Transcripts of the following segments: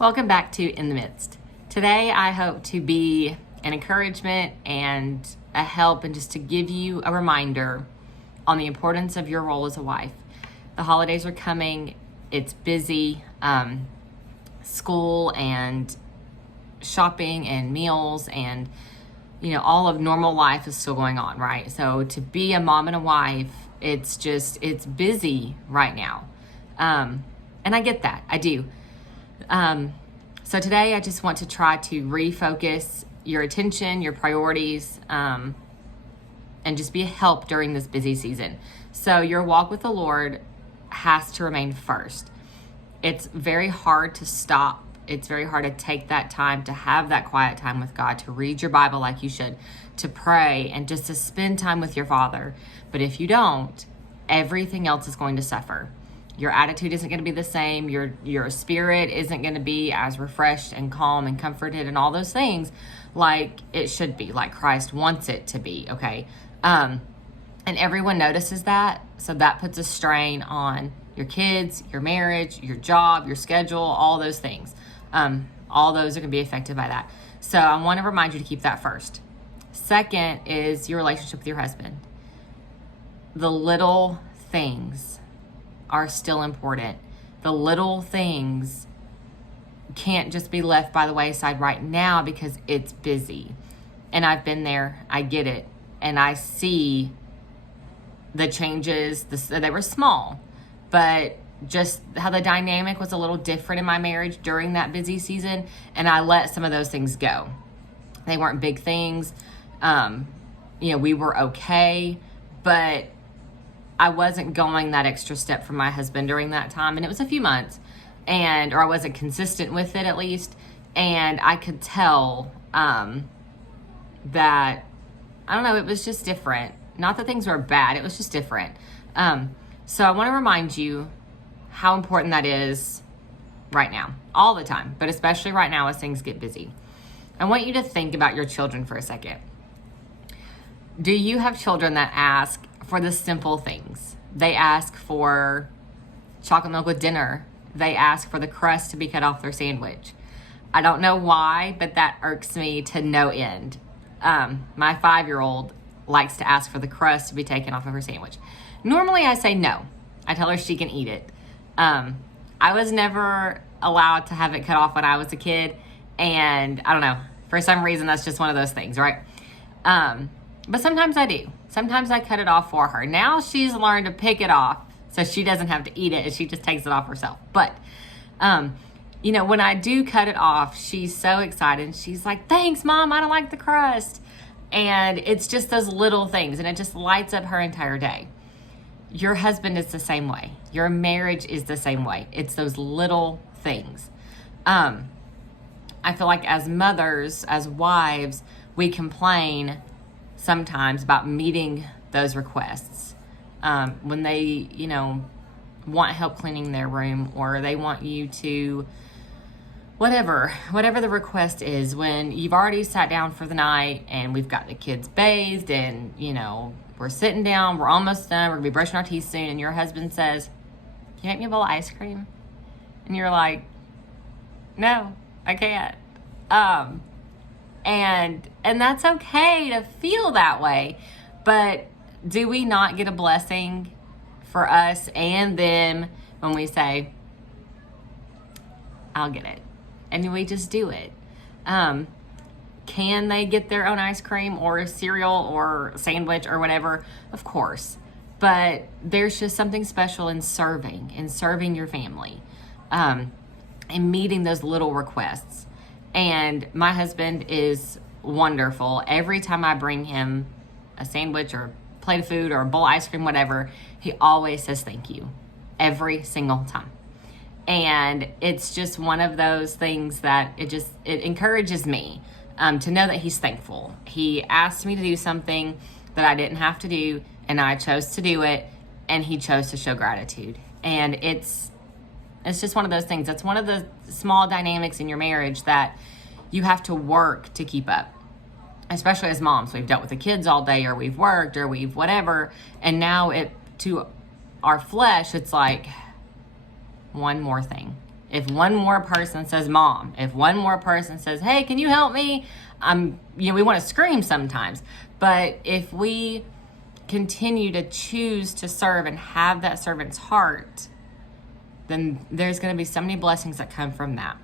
Welcome back to In the Midst. Today, I hope to be an encouragement and a help and just to give you a reminder on the importance of your role as a wife. The holidays are coming. It's busy. School and shopping and meals and, all of normal life is still going on, right? So to be a mom and a wife, it's busy right now. And I get that. I do. So today I just want to try to refocus your attention, your priorities, and just be a help during this busy season. So your walk with the Lord has to remain first. It's very hard to stop. It's very hard to take that time to have that quiet time with God, to read your Bible like you should, to pray, and just to spend time with your Father. But if you don't, everything else is going to suffer. Your attitude isn't going to be the same. Your spirit isn't going to be as refreshed and calm and comforted and all those things like it should be, like Christ wants it to be, okay? And everyone notices that, so that puts a strain on your kids, your marriage, your job, your schedule, all those things. All those are going to be affected by that. So I want to remind you to keep that first. Second is your relationship with your husband. The little things are still important. The little things can't just be left by the wayside right now because it's busy. And I've been there. I get it. And I see the changes. They were small, but just how the dynamic was a little different in my marriage during that busy season. And I let some of those things go. They weren't big things. We were okay, but I wasn't going that extra step for my husband during that time. And it was a few months or I wasn't consistent with it at least. And I could tell, that, I don't know, it was just different. Not that things were bad. It was just different. So I want to remind you how important that is right now, all the time, but especially right now as things get busy. I want you to think about your children for a second. Do you have children that ask for the simple things? They ask for chocolate milk with dinner. They ask for the crust to be cut off their sandwich. I don't know why, but that irks me to no end. My 5-year-old likes to ask for the crust to be taken off of her sandwich. Normally I say no. I tell her she can eat it. I was never allowed to have it cut off when I was a kid. And I don't know, for some reason, that's just one of those things, right? But sometimes I do. Sometimes I cut it off for her. Now she's learned to pick it off so she doesn't have to eat it and she just takes it off herself. But, when I do cut it off, she's so excited. She's like, thanks, Mom, I don't like the crust. And it's just those little things and it just lights up her entire day. Your husband is the same way. Your marriage is the same way. It's those little things. I feel like as mothers, as wives, we complain sometimes about meeting those requests. When they, want help cleaning their room or they want you to, whatever the request is, when you've already sat down for the night and we've got the kids bathed and, we're sitting down, we're almost done, we're gonna be brushing our teeth soon, and your husband says, can you make me a bowl of ice cream? And you're like, no, I can't. And that's okay to feel that way, but do we not get a blessing for us and them when we say, I'll get it, and we just do it? Can they get their own ice cream or cereal or sandwich or whatever? Of course, but there's just something special in serving your family, and meeting those little requests. And my husband is wonderful. Every time I bring him a sandwich or a plate of food or a bowl of ice cream, whatever, he always says thank you every single time. And it's just one of those things that it encourages me to know that he's thankful. He asked me to do something that I didn't have to do, and I chose to do it, and he chose to show gratitude. And it's just one of those things. That's one of the small dynamics in your marriage that you have to work to keep up, especially as moms. We've dealt with the kids all day, or we've worked, or we've whatever, and now to our flesh, it's like one more thing. If one more person says mom, if one more person says, hey, can you help me? We want to scream sometimes. But if we continue to choose to serve and have that servant's heart, then there's going to be so many blessings that come from that.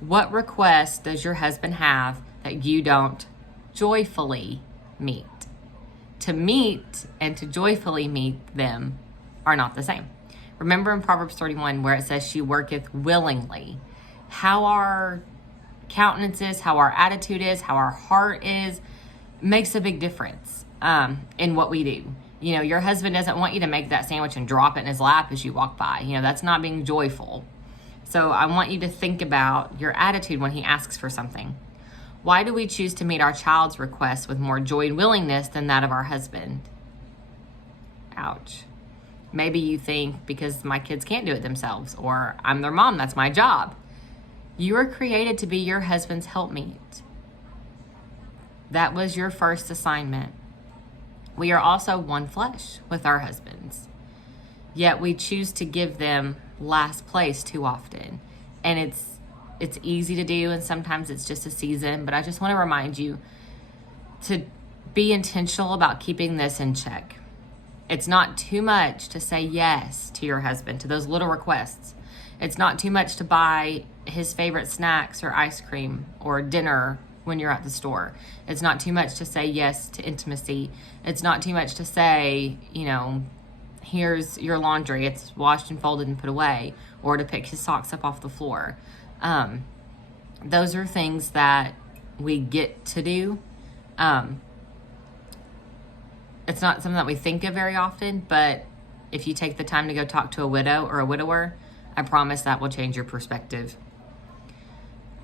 What requests does your husband have that you don't joyfully meet? To meet and to joyfully meet them are not the same. Remember in Proverbs 31 where it says she worketh willingly. How our countenance is, how our attitude is, how our heart is, makes a big difference in what we do. Your husband doesn't want you to make that sandwich and drop it in his lap as you walk by. That's not being joyful. So I want you to think about your attitude when he asks for something. Why do we choose to meet our child's requests with more joy and willingness than that of our husband? Ouch. Maybe you think because my kids can't do it themselves, or I'm their mom, that's my job. You were created to be your husband's helpmeet. That was your first assignment. We are also one flesh with our husbands, yet we choose to give them last place too often. And it's easy to do, and sometimes it's just a season, but I just want to remind you to be intentional about keeping this in check. It's not too much to say yes to your husband, to those little requests. It's not too much to buy his favorite snacks or ice cream or dinner when you're at the store. It's not too much to say yes to intimacy. It's not too much to say, here's your laundry, it's washed and folded and put away, or to pick his socks up off the floor. Those are things that we get to do. It's not something that we think of very often, but if you take the time to go talk to a widow or a widower, I promise that will change your perspective.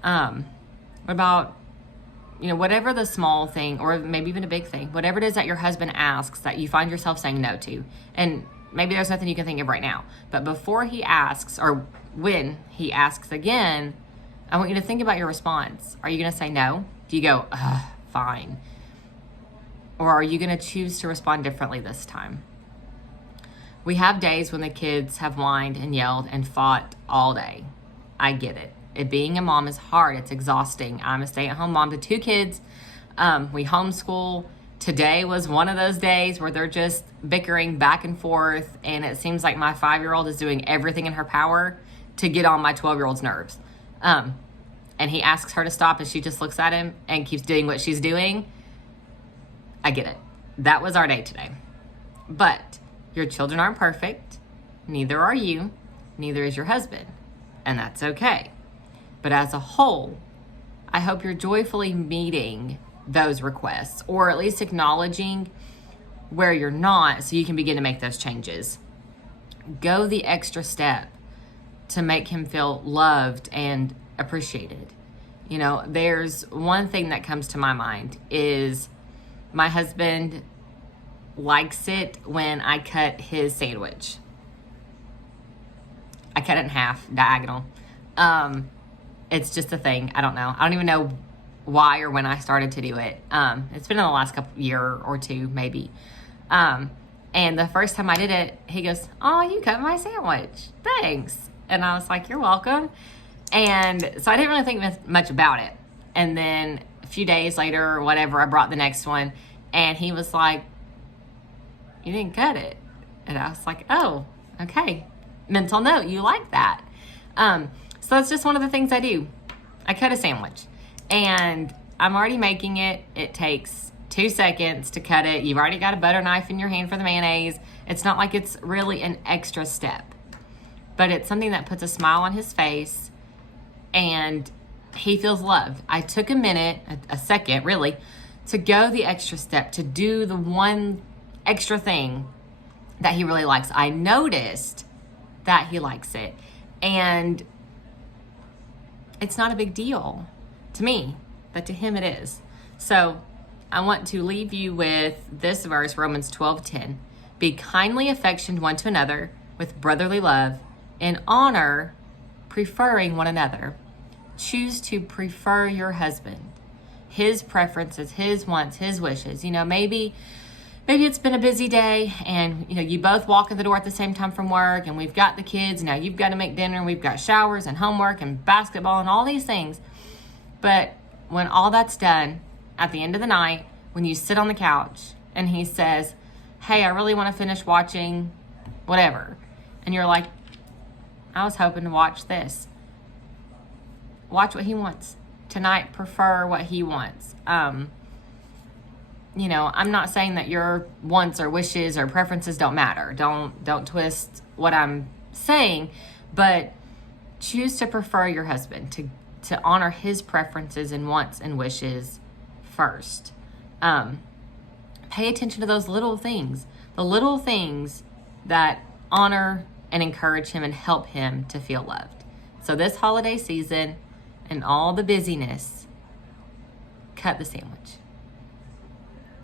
What about, whatever the small thing, or maybe even a big thing, whatever it is that your husband asks that you find yourself saying no to, and maybe there's nothing you can think of right now, but before he asks, or when he asks again, I want you to think about your response. Are you going to say no? Do you go, fine? Or are you going to choose to respond differently this time? We have days when the kids have whined and yelled and fought all day. I get it. Being a mom is hard. It's exhausting. I'm a stay-at-home mom to 2 kids. We homeschool. Today was one of those days where they're just bickering back and forth, and it seems like my 5-year-old is doing everything in her power to get on my 12-year-old's nerves. And he asks her to stop, and she just looks at him and keeps doing what she's doing. I get it. That was our day today. But your children aren't perfect. Neither are you. Neither is your husband. And that's okay. But as a whole, I hope you're joyfully meeting those requests, or at least acknowledging where you're not, so you can begin to make those changes. Go the extra step to make him feel loved and appreciated. There's one thing that comes to my mind is my husband likes it when I cut his sandwich. I cut it in half, diagonal. It's just a thing. I don't know. I don't even know why or when I started to do it. It's been in the last year or two, maybe. And the first time I did it, he goes, "Oh, you cut my sandwich. Thanks." And I was like, "You're welcome." And so I didn't really think much about it. And then a few days later or whatever, I brought the next one, and he was like, "You didn't cut it." And I was like, "Oh, okay. Mental note, you like that." So that's just one of the things I do. I cut a sandwich, and I'm already making it. It takes 2 seconds to cut it. You've already got a butter knife in your hand for the mayonnaise. It's not like it's really an extra step, but it's something that puts a smile on his face, and he feels loved. I took a second really, to go the extra step, to do the one extra thing that he really likes. I noticed that he likes it, and it's not a big deal to me, but to him it is. So I want to leave you with this verse, Romans 12:10. Be kindly affectioned one to another with brotherly love, in honor, preferring one another. Choose to prefer your husband, his preferences, his wants, his wishes. Maybe maybe it's been a busy day and you both walk in the door at the same time from work, and we've got the kids. Now you've got to make dinner, and we've got showers and homework and basketball and all these things. But when all that's done, at the end of the night, when you sit on the couch and he says, hey, I really want to finish watching whatever, and you're like, I was hoping to watch this. Watch what he wants. Tonight, prefer what he wants. I'm not saying that your wants or wishes or preferences don't matter. Don't twist what I'm saying, but choose to prefer your husband, to honor his preferences and wants and wishes first. Pay attention to those little things, the little things that honor and encourage him and help him to feel loved. So this holiday season and all the busyness, cut the sandwich.